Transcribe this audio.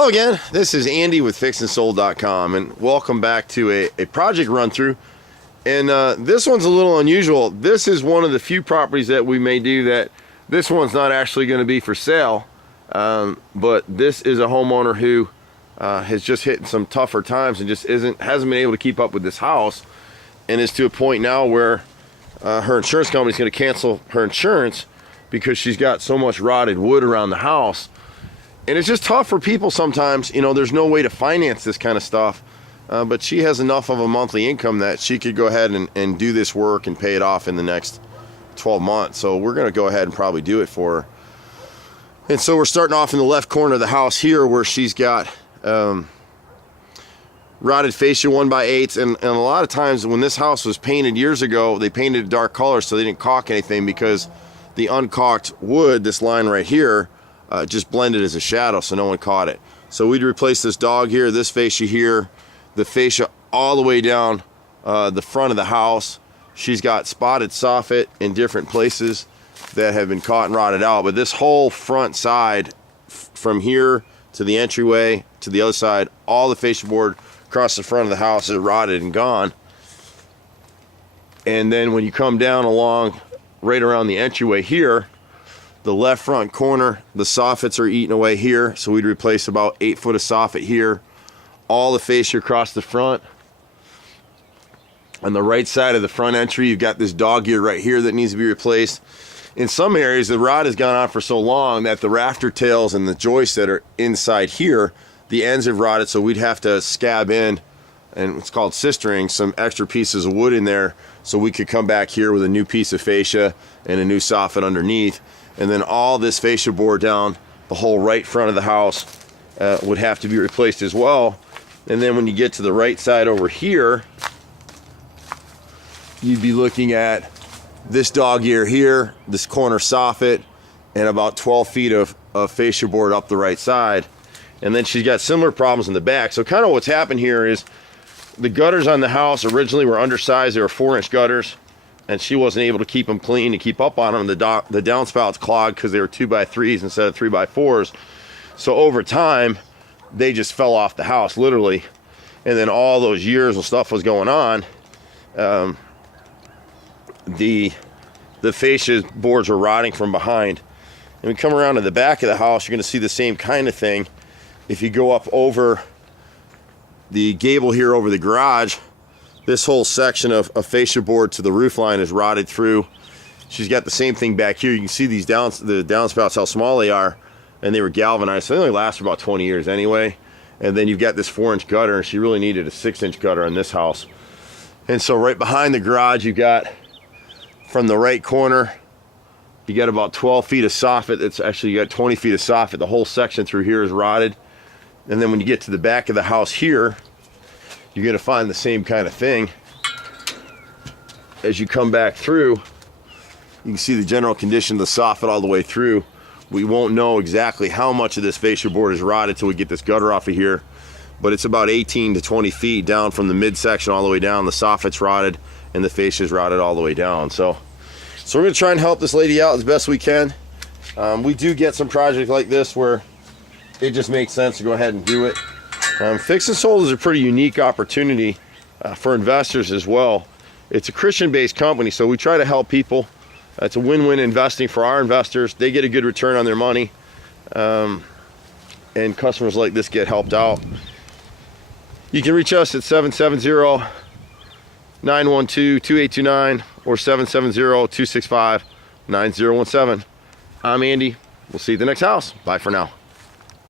Hello again, this is Andy with FIXEDandSOLD.com, and welcome back to a project run through. And this one's a little unusual. This is one of the few properties that we may do that this one's not actually going to be for sale, but this is a homeowner who has just hit some tougher times and just hasn't been able to keep up with this house, and is to a point now where her insurance company is going to cancel her insurance because she's got so much rotted wood around the house. And it's just tough for people sometimes. You know, there's no way to finance this kind of stuff, but she has enough of a monthly income that she could go ahead and do this work and pay it off in the next 12 months. So we're going to go ahead and probably do it for her. And so we're starting off in the left corner of the house here, where she's got rotted fascia 1x8s. And a lot of times when this house was painted years ago, they painted a dark color so they didn't caulk anything, because the uncaulked wood, this line right here, just blended as a shadow, so no one caught it. So we'd replace this dog here, this fascia here, the fascia all the way down the front of the house. She's got spotted soffit in different places that have been caught and rotted out, but this whole front side, from here to the entryway to the other side, all the fascia board across the front of the house is rotted and gone. And then when you come down along right around the entryway here, the left front corner, the soffits are eating away here, so we'd replace about 8 foot of soffit here. All the fascia across the front. On the right side of the front entry, you've got this dog ear right here that needs to be replaced. In some areas, the rot has gone on for so long that the rafter tails and the joists that are inside here, the ends have rotted, so we'd have to scab in, and it's called sistering, some extra pieces of wood in there, so we could come back here with a new piece of fascia and a new soffit underneath. And then all this fascia board down the whole right front of the house would have to be replaced as well. And then when you get to the right side over here, you'd be looking at this dog ear here, this corner soffit, and about 12 feet of fascia board up the right side. And then she's got similar problems in the back. So kind of what's happened here is the gutters on the house originally were undersized. They were 4-inch gutters, and she wasn't able to keep them clean, to keep up on them. The downspouts clogged because they were 2x3s instead of 3x4s. So over time, they just fell off the house, literally. And then all those years of stuff was going on, the fascia boards were rotting from behind. And we come around to the back of the house, you're going to see the same kind of thing. If you go up over the gable here over the garage, this whole section of fascia board to the roof line is rotted through. She's got the same thing back here. You can see these the downspouts, how small they are, and they were galvanized, so they only last for about 20 years anyway. And then you've got this 4-inch gutter, and she really needed a 6-inch gutter on this house. And so right behind the garage, you got, from the right corner, you got about 12 feet of soffit. It's actually, you got 20 feet of soffit. The whole section through here is rotted. And then when you get to the back of the house here, you're going to find the same kind of thing. As you come back through, you can see the general condition of the soffit all the way through. We won't know exactly how much of this fascia board is rotted till we get this gutter off of here, but it's about 18 to 20 feet down from the midsection all the way down. The soffit's rotted and the fascia's rotted all the way down. So we're going to try and help this lady out as best we can. We do get some projects like this where it just makes sense to go ahead and do it. Fix and Sold is a pretty unique opportunity for investors as well. It's a Christian-based company, so we try to help people. It's a win-win investing for our investors. They get a good return on their money, and customers like this get helped out. You can reach us at 770-912-2829 or 770-265-9017. I'm Andy. We'll see you at the next house. Bye for now.